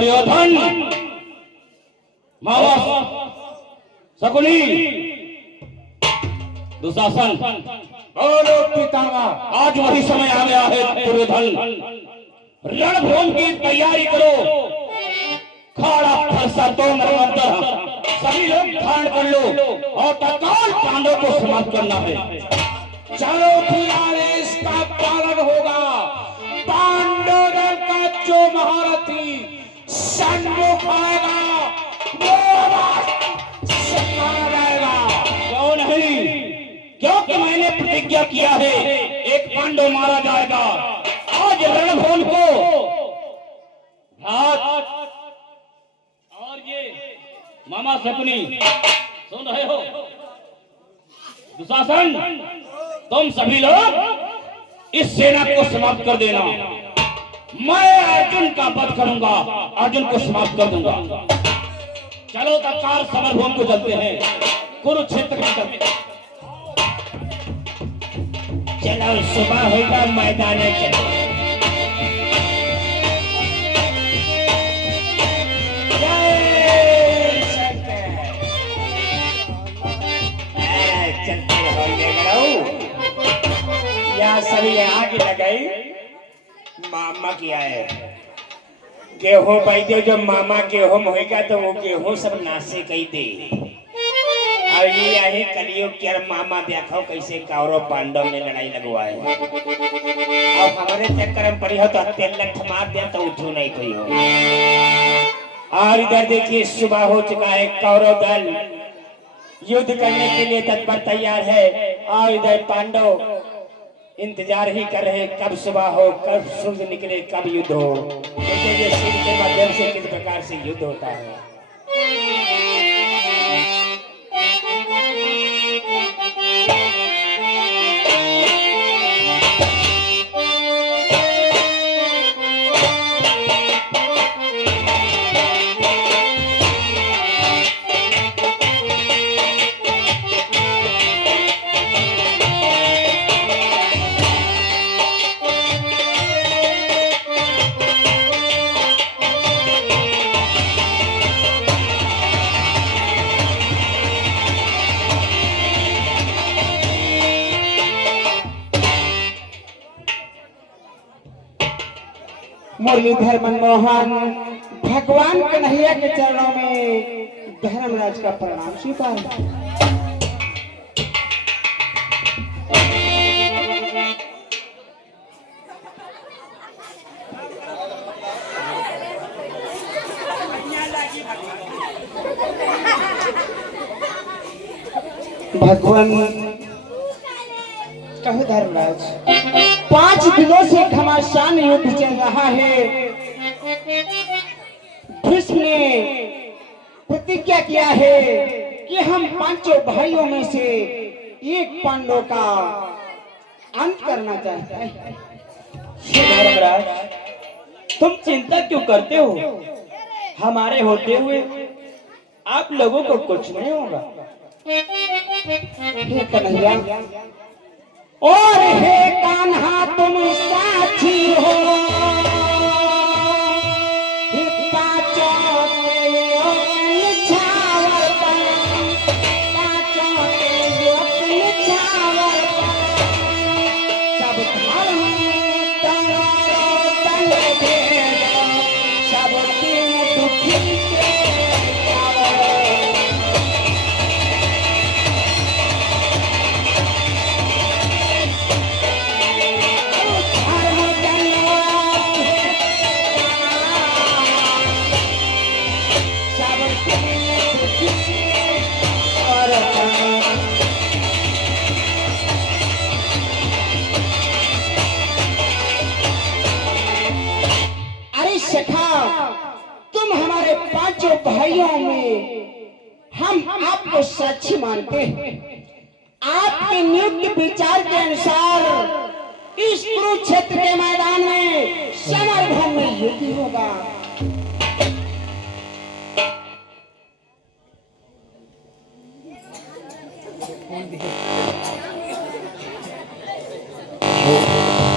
दुर्योधन, मामा शकुनी, दुशासन, बोलो पितामह। आज वही समय आ गया है दुर्योधन। रणभूमि की तैयारी करो। खाड़ा फरसा तो मंत्र सभी लोग धारण कर लो और तत्काल पांडव को समाप्त करना है। चलो फिर आदेश का पालन होगा। पांडव दल का जो महारथी सन्मुख आएगा वो मारा जाएगा। क्यों नहीं? क्योंकि मैंने प्रतिज्ञा किया है एक पांडव मारा जाएगा। आज रणभूमि को घात और ये मामा शकुनी सुन रहे हो? दुशासन, तुम सभी लोग इस सेना को समाप्त कर देना। मैं अर्जुन का वध करूंगा, अर्जुन को समाप्त कर दूंगा। चलो तत्काल समरभूमि को चलते हैं, कुरुक्षेत्र में चलते हैं। चलो सुबह होगा मैदान में चलो। चलते रहो या सभी आगे लगाई। मामा किया है गेहूं बैठे जो मामा गेहूं होएगा तो वो गेहूं सब नासे कही दे। और ये यही कलियुग के मामा देखो कैसे कौरव पांडव में लड़ाई लगवाए। अब हमारे चक्कर में पड़ी हो तो तेल लठ मार दे तो उठू नहीं कोई हो। और इधर देखिए सुबह हो चुका है। कौरव दल युद्ध करने के लिए तत्पर तैयार है और इधर पांडव इंतजार ही कर रहे कब सुबह हो, कब सूर्य निकले, कब युद्ध हो। देखिए सूर्य के माध्यम से किस प्रकार से युद्ध होता है। मुरलीधर मनमोहन भगवान कन्हैया के चरणों में धर्मराज का प्रणाम स्वीकार। भगवान कहो धर्मराज, 5 दिनों से घमासान युद्ध चल रहा है। भीष्म ने प्रतिज्ञा किया है कि हम 5 भाइयों में से एक पांडव का अंत करना चाहता है। धर्मराज, तुम चिंता क्यों करते हो? हमारे होते हुए आप लोगों को कुछ नहीं होगा। हे कन्हैया और हे कान्हा तुम साक्षी हो। तुम हमारे 5 भाइयों में हम आपको साक्षी मानते हैं। आपके नियुक्त विचार के अनुसार इस कुरुक्षेत्र के मैदान में समरभूमि में युद्ध होगा।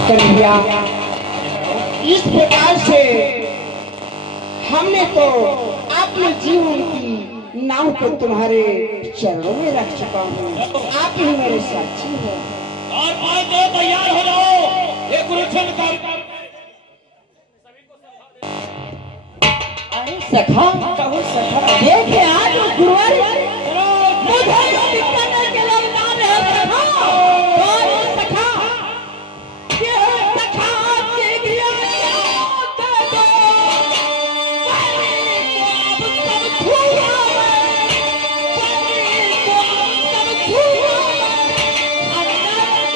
कन्हैया, इस प्रकार से हमने तो अपने जीवन की नाव को तुम्हारे चरणों में रख चुका हूँ। आप ही मेरे साक्षी हो। और आज तो तैयार हो जाओ, ये कुरुक्षेत्र का अरे सखा, कहो सखा, देखिए आज गुरुवार मुझे दिखाने के लिए नाम है सखा। कौन है सखा? ये है सखा के गया दे दो। पानी को अब सब छुआ है। पानी को अब सब छुआ है। अंदर में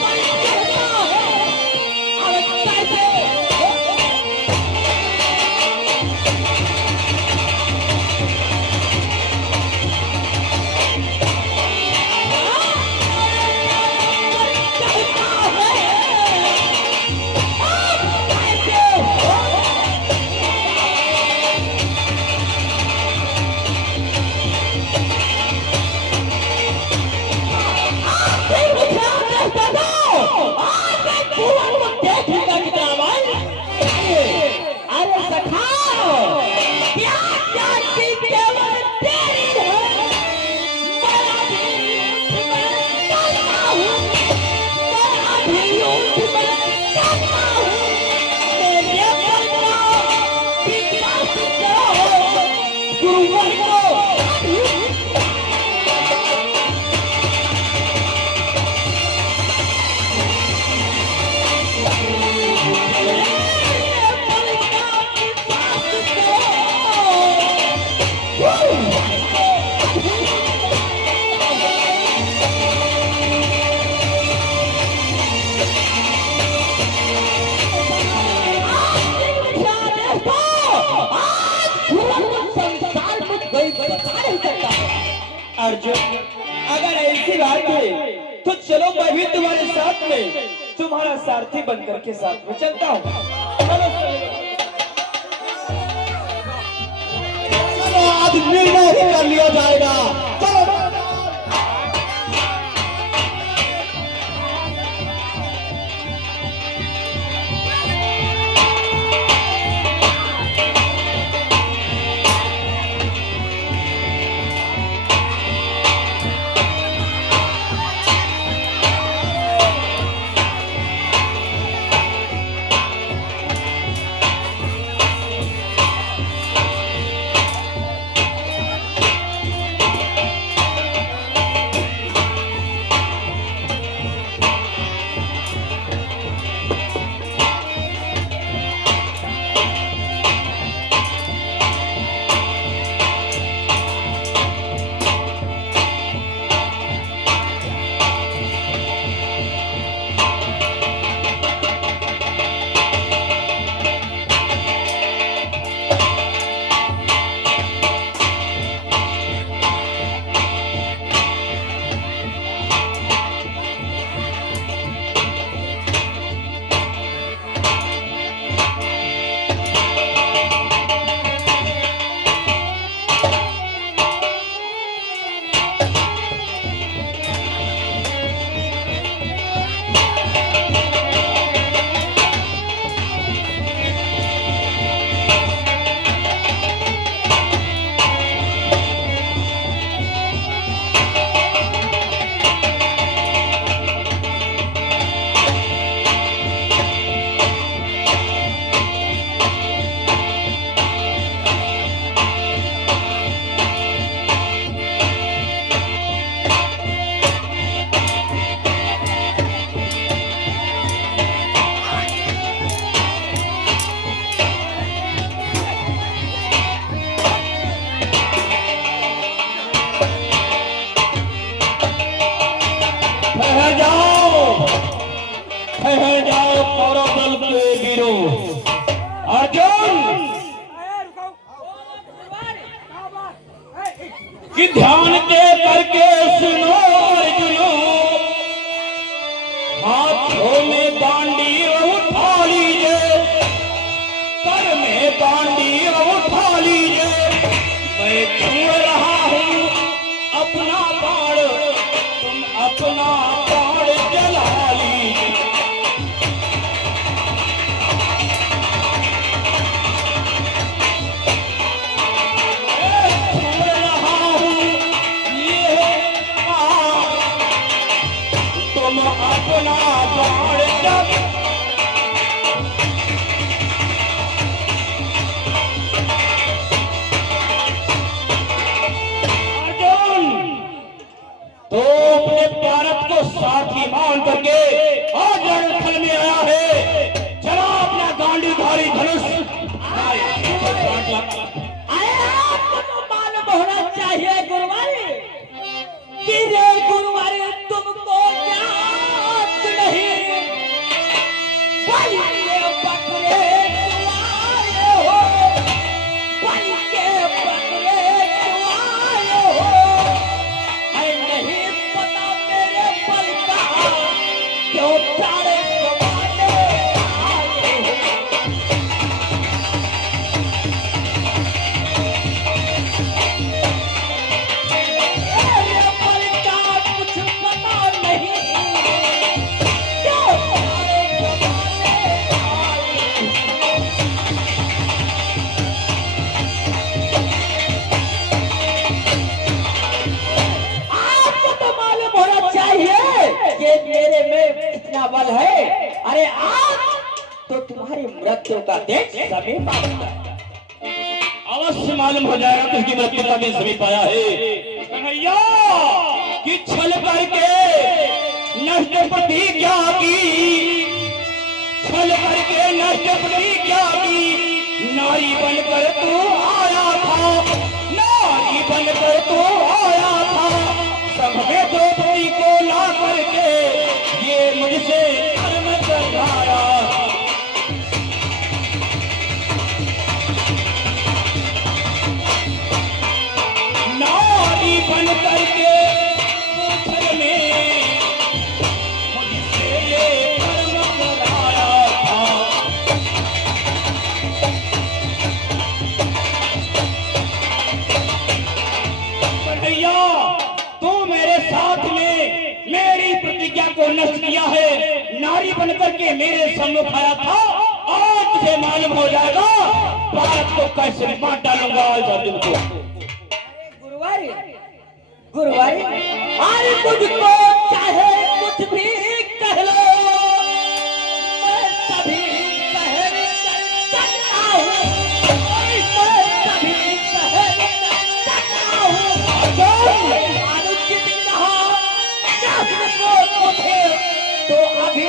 पानी चढ़ता है। अब कैसे अर्जुन, अगर ऐसी बात है तो चलो मैं भी तुम्हारे साथ में तुम्हारा सारथी बनकर के साथ में चलता हूँ। चलो आज निर्णय ही कर लिया जाएगा। चलो ठहर जाओ कौरव दल के वीरों। अर्जुन कि ध्यान के करके सुनो अर्जुनो, हाथों में बांडी उठा लीजिए, कर में बांडी उठा लीजिए। मैं छू रहा हूँ अपना बाण, तुम अपना बाण जला लीजिए। अपना बाण जब तो अपने भारत को साथी मान करके आज रणथल में आया है। चला अपना गांडीधारी धनुष अरे आपको तो मालूम होना चाहिए गुरुवारी कि रे गुरुवारी तुमको ज्ञात नहीं बल के पकड़े चुआए हो बल के पकड़े चुआए हो है नहीं पता मेरे बल का क्यों तारे कमाने आए हो मेरे बल का कुछ पता नहीं क्यों तारे कमाने आए हो आपको तो मालूम होना चाहिए कि मेरे में इतना बल है। अरे आज तो तुम्हारी मृत्यु का दिन समीप आ गया। अवश्य मालूम हो जाएगा कि उसकी मृत्यु का दिन समीप आया है। कन्हैया कि छल करके नष्ट प्रतिज्ञा की, छल करके नष्ट प्रतिज्ञा की, नारी बनकर तू आया था, नारी बनकर तू आया था, सब में द्रौपदी को ला करके ये मुझसे कर्म करवाया। नारी बन करके पूछल में मुझसे ये कर्म कराया था। कन्हैया तू मेरे साथ में मेरी प्रतिज्ञा को नष्ट किया है, नारी बन करके मेरे सम्मुख आया था। आज तुझे मालूम हो जाएगा भारत को कैसे बांट डालूंगा आज अर्जुन को। गुरुवारी गुरुवारी अरे मुझको चाहे कुछ भी कह लो मैं तभी सहन कर सकता हूँ मैं तभी सहन कर सकता हूँ अनुचित कहा कृष्ण को मुझे तो अभी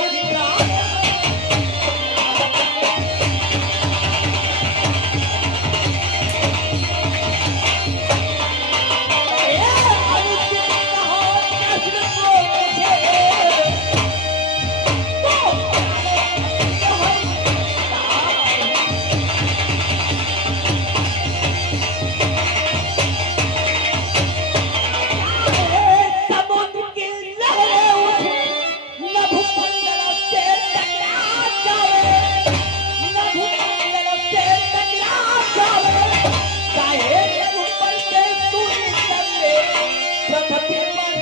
समुद्र की लहरें उठी नभुमंडल से टकरा जावे नभुमंडल से टकरा जावे चाहे ऊपर से सूर्य चले पृथ्वी पर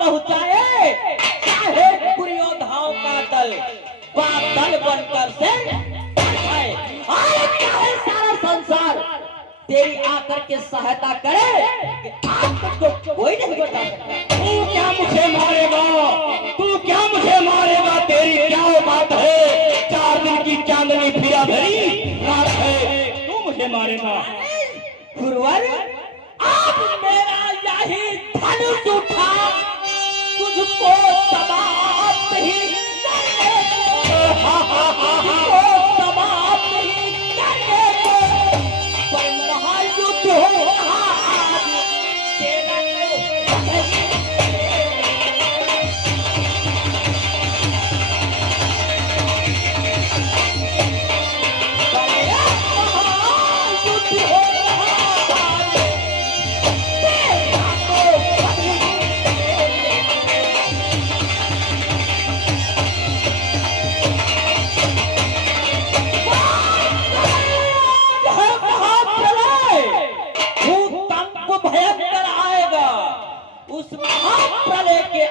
पहुंचाए चाहे दुर्योधन का दल बादल बनकर से आए अरे चाहे सारा संसार तेरी आकर के सहायता करे कि आज तक तो कोई नहीं बता सकता। तू क्या मुझे मारेगा, तू क्या मुझे मारेगा, तेरी क्या औकात है। 4 दिन की चांदनी फिरा भरी रात है, तू मुझे मारेगा। गुरुवारी आज मेरा यही धनुष उठा तुझको समाप्त ही करने को तुझको समाप्त ही करने को पर महायुद्ध हो रहा आज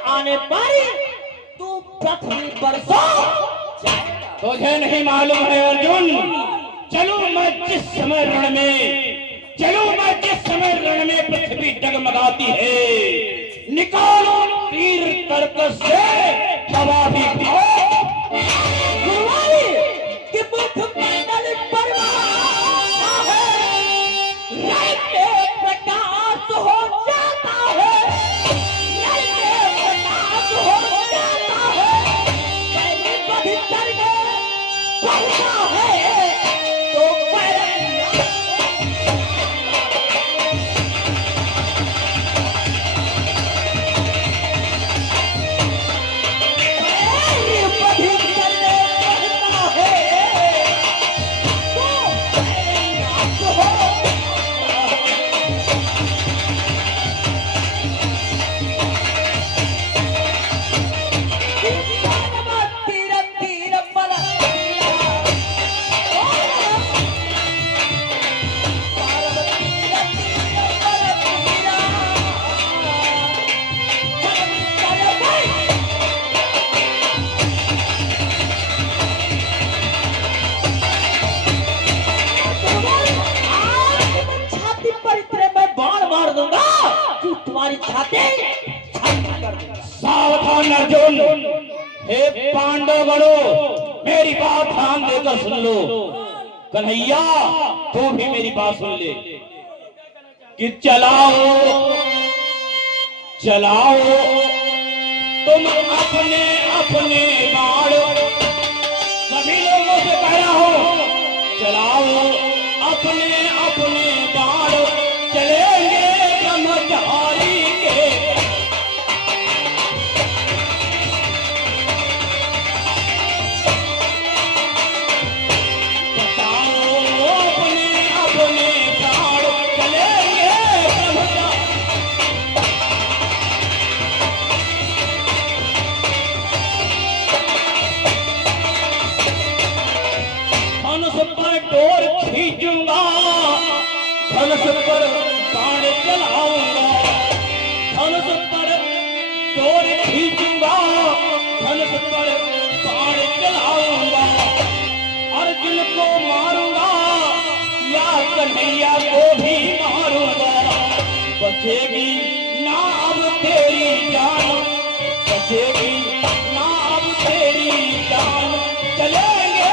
आने पर तू पृथ्वी पर सो जाएगा। तुझे नहीं मालूम है अर्जुन, चलूं मैं जिस समय रण में, चलूं मैं जिस समय रण में पृथ्वी डगमगाती है, निकालो तीर तर्क से हवा भी खाओ। गुरुवारी कि मुखमंडल पर है, रहते प्रकाश हो जाता है, रहते प्रकाश हो जाता है। पहले पवित्र में पढ़ना है तो तुम्हारी छाती कर दूंगा। सावधान अर्जुन, हे पांडवगणों, मेरी बात ध्यान देकर सुन लो। कन्हैया तू भी मेरी बात सुन ले कि चलाओ चलाओ तुम अपने अपने बाण, सभी लोगों से कह रहा हूं, चलाओ अपने अपने बाण, चलेंगे ब्रह्मचारी के। बताओ अपने अपने बाण, चलेंगे ब्रह्मचारी। धनुष पर डोर खींचूंगा, धनुष पर बाण चलाऊंगा, धनुष पर डोर खींचूंगा, धनुष पर बाण चलाऊंगा। अर्जुन को मारूंगा या कन्हैया को भी मारूंगा, बचेगी ना अब तेरी जान, बचेगी ना अब तेरी जान। चलेंगे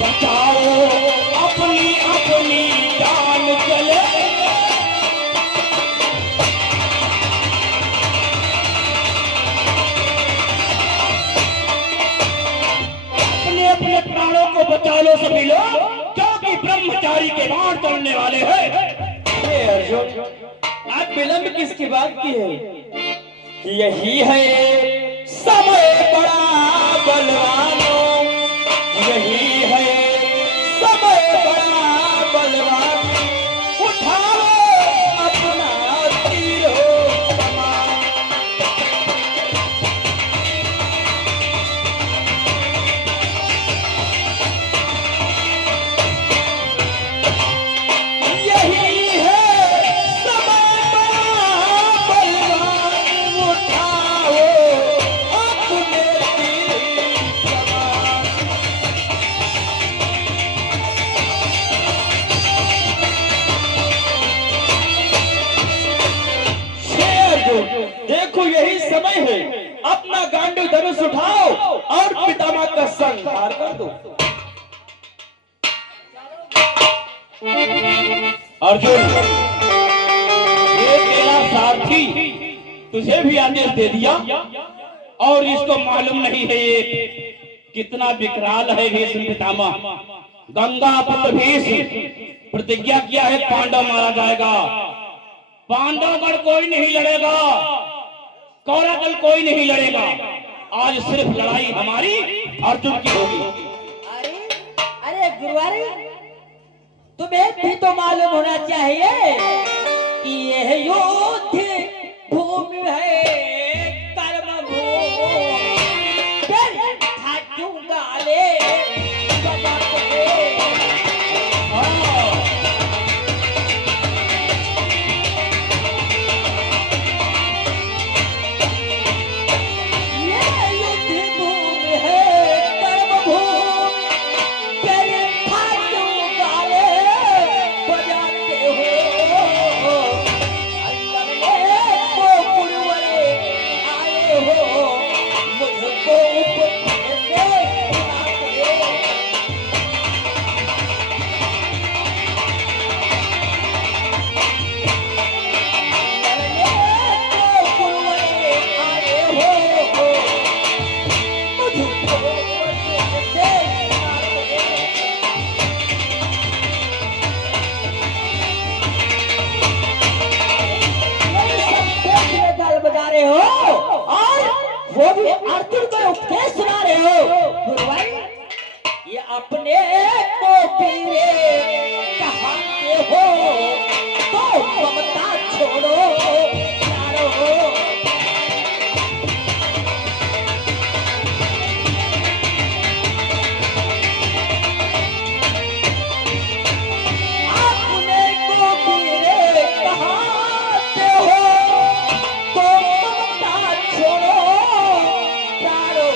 बचाओ अपनी अपनी जान, चलेंगे। अपने अपने प्राणों को बचा लो सभी लोग, क्योंकि ब्रह्मचारी के बाण चढ़ने वाले हैं। हे अर्जुन, आप विलंब किसकी बात की है? यही है समय बड़ा बलवानों, यही है समय बड़ा बलवान, उठाओ अपना तीरों कमान। यही है समय बड़ा बलवान, उठाओ अपने तीर कमान। देखो यही समय है, अपना गांडू धनुष उठाओ और पितामह का संहार कर दो। अर्जुन, ये तेरा सारथी तुझे भी आदेश दे दिया और इसको मालूम नहीं है ये कितना विकराल है भीष्म पितामह। गंगा पुत्र भीष्म प्रतिज्ञा किया है पांडव मारा जाएगा, पांडवगढ़ कोई नहीं लड़ेगा, कौरव दल कोई नहीं लड़ेगा। आज सिर्फ लड़ाई हमारी अर्जुन की होगी। अरे अरे गुरुवारी, तुम्हें भी तो मालूम होना चाहिए कि यह युद्ध भूमि है, कर्म भूमि। फिर ठाकुर गाले, बाबा को बजा रहे हो और वो भी अर्जुन को उपदेश सुना रहे हो। गुरु भाई ये अपने को पीरे कहते हो तो ममता छोड़ो यारो। अपने को पीरे कहते हो तो ममता छोड़ो यारो।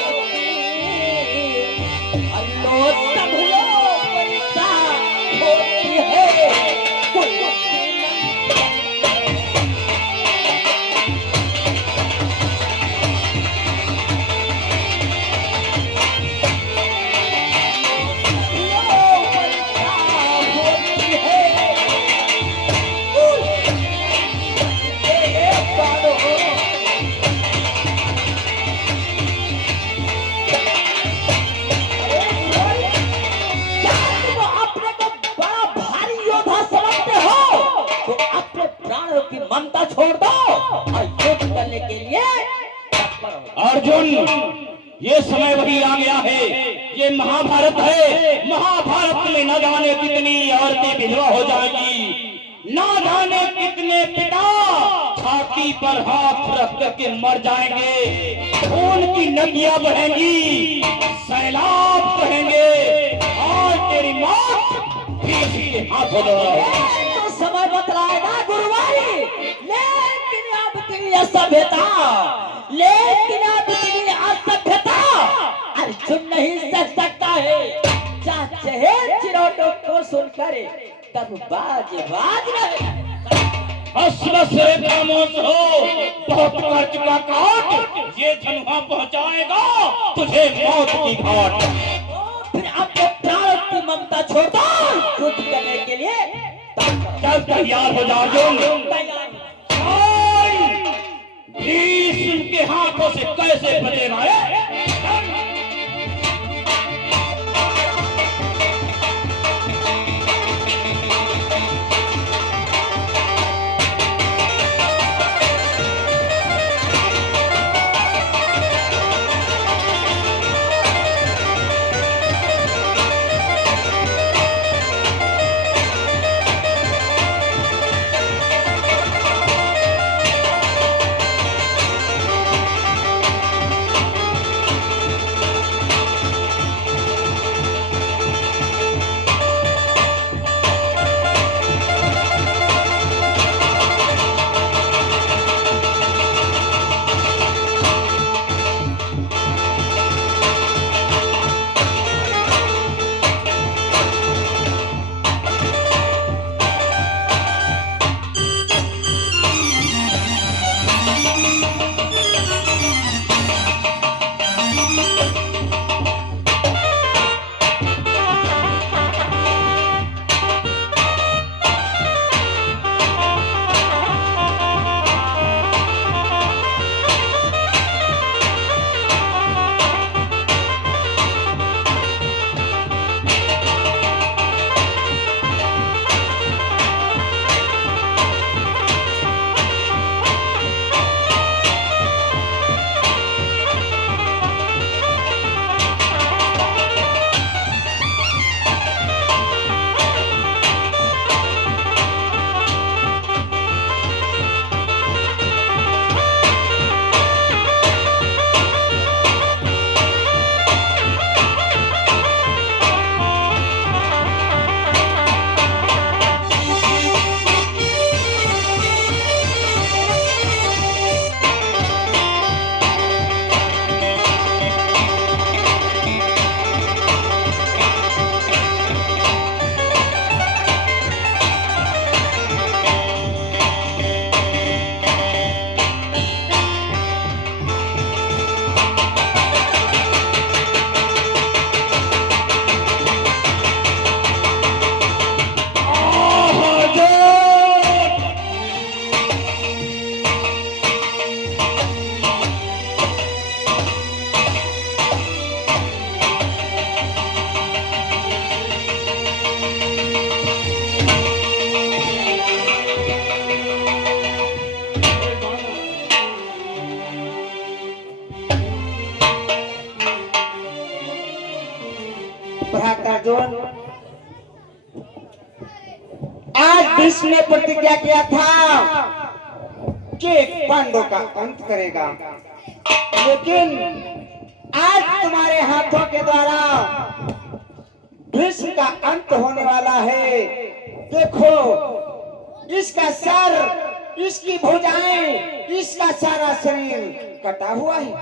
अल्लो सब लोग बनता होती है कोई ममता छोड़ दो और युद्ध करने के लिए तत्पर हो। अर्जुन, ये समय वही आ गया है, ये महाभारत है। महाभारत में न जाने कितनी औरतें विधवा हो जाएगी, न जाने कितने पिता छाती पर हाथ रख करके मर जाएंगे, खून की नदियां बहेंगी, सैलाब बहेंगे और तेरी मौत भी इसी के हाथ हो जाएगी। तो समय बतलाएगा गुरु भाई, लेकिन अब तेरी असभ्यता, लेकिन अब तेरी असभ्यता अर्जुन नहीं सह सकता है। चाहे चिरोटों को सुनकर तब बाज रहे। बस रे खामोश हो, बहुत कर चुका काट, ये धनुहा पहुंचाएगा तुझे मौत की घाट। फिर अपने प्राण की ममता छोड़ दो, युद्ध करने के लिए चल तैयार हो जा अर्जुन। भीष्म के हाथों से कैसे बचेगा रे? भ्राता अर्जुन, आज भीष्म ने प्रतिज्ञा किया था कि एक पांडव का अंत करेगा, लेकिन आज तुम्हारे हाथों के द्वारा भीष्म का अंत होने वाला है। देखो, इसका सर, इसकी भुजाएं, इसका सारा शरीर कटा हुआ है।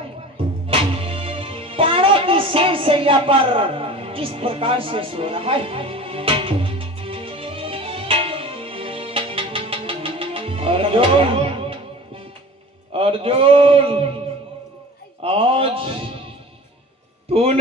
प्राणों की शेर सैया पर किस प्रकार से सो रहा है। अर्जुन, अर्जुन, आज तूने